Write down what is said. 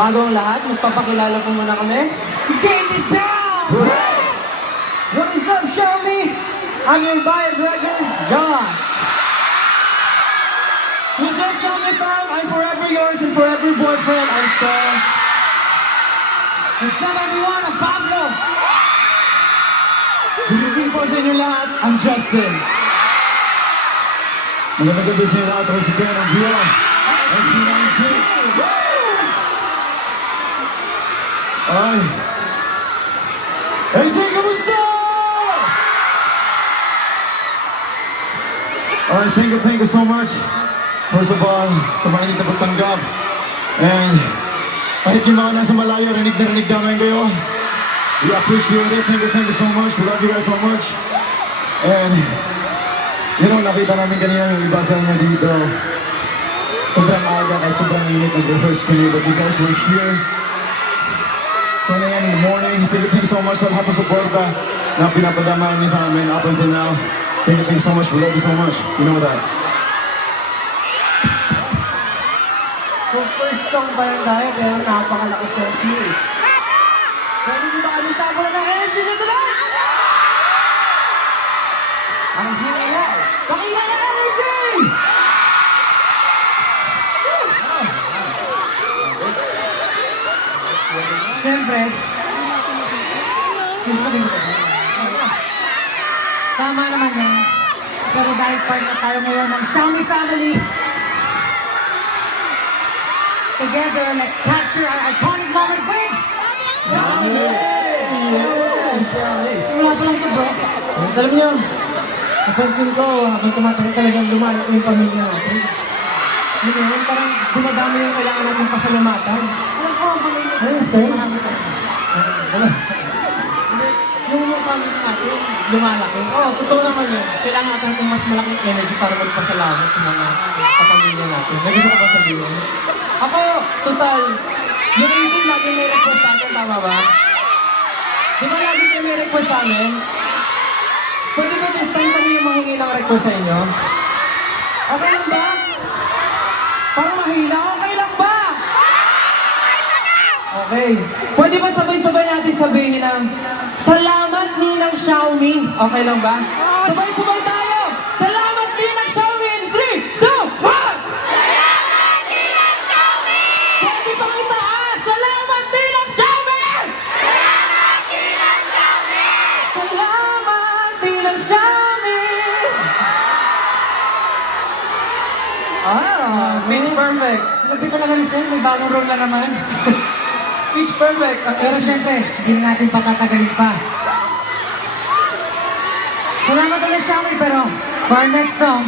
Bago ang lahat, magpapakilala po muna kami. Game is out! What is up, Xiaomi? I'm your bias record, Josh. What's up, Xiaomi fam? I'm forever yours and forever boyfriend, I'm Star. What's up, everyone? I'm Pablo. Good evening po sa inyo lahat, I'm Justin. Magandang gabi sa inyo lahat. Ako si Ken ng Villa. SB19. Ay. AJ, kamusta? Alright, thank you so much. First of all, sa mainit na pagtanggap. And kahit yung mga nasa malayo, rinig na rinig namin kayo. We appreciate it. Thank you so much. We love you guys so much. And you know, nakita namin kanina yung iba sa inyo dito. Sobrang aga kahit sobrang init nag-rehearse kami. But you guys were here. So na yan in the morning. Thank you so much sa lahat ng suporta na pinapadama niyo sa amin up until now. Thank you so much. We love you so much. You know that. So first song pa lang tayo, pero napakalakas ng cheers. Pwede di ba kami sabon ng energy nito lang? Ang hinayay! Pakinggan ang energy! Siyempre, tama naman yan. Pero dahil part na tayo ngayon ng Xiaomi family, together, let's capture our iconic moment with Xiaomi! Wala pa lang ito, bro. Alam niyo, napansin ko, habang tumatagal talagang lumalaki yung pamilya natin. Ngayon, parang dumadami yung kailangan natin pasalamatan. Alam ko, ang pamilya natin, marami tayo. Yung pamilya natin, lumalaki. Oo, totoo naman yun. Kailangan natin itong mas malaking energy para magpasalamat sa mga kapamilya natin. Nagusto ko ba sabihin? Ako, total, yung 18 lagi may request sa akin, tama ba? Di ba lagi kayo may request sa amin? Pwede ba this time kami yung mahingi ng request sa inyo? Okay lang ba? Parang mahila, okay lang ba? Okay. Pwede ba sabay-sabay natin sabihin ng salamat Ninang Xiaomi? Okay lang ba? Sabay-sabay tayo! Salamat Ninang Xiaomi in 3, 2, 1! Salamat Ninang Xiaomi! Pwede pang itaas! Salamat Ninang Xiaomi! Salamat Ninang Xiaomi! Salamat Ninang Xiaomi! Pitch perfect. Lapit talaga ni Stel, may bagong role na naman. Pitch perfect. Pero syempre, hindi na natin patatagalin pa. Salamat ulit Xiaomi, pero for our next song,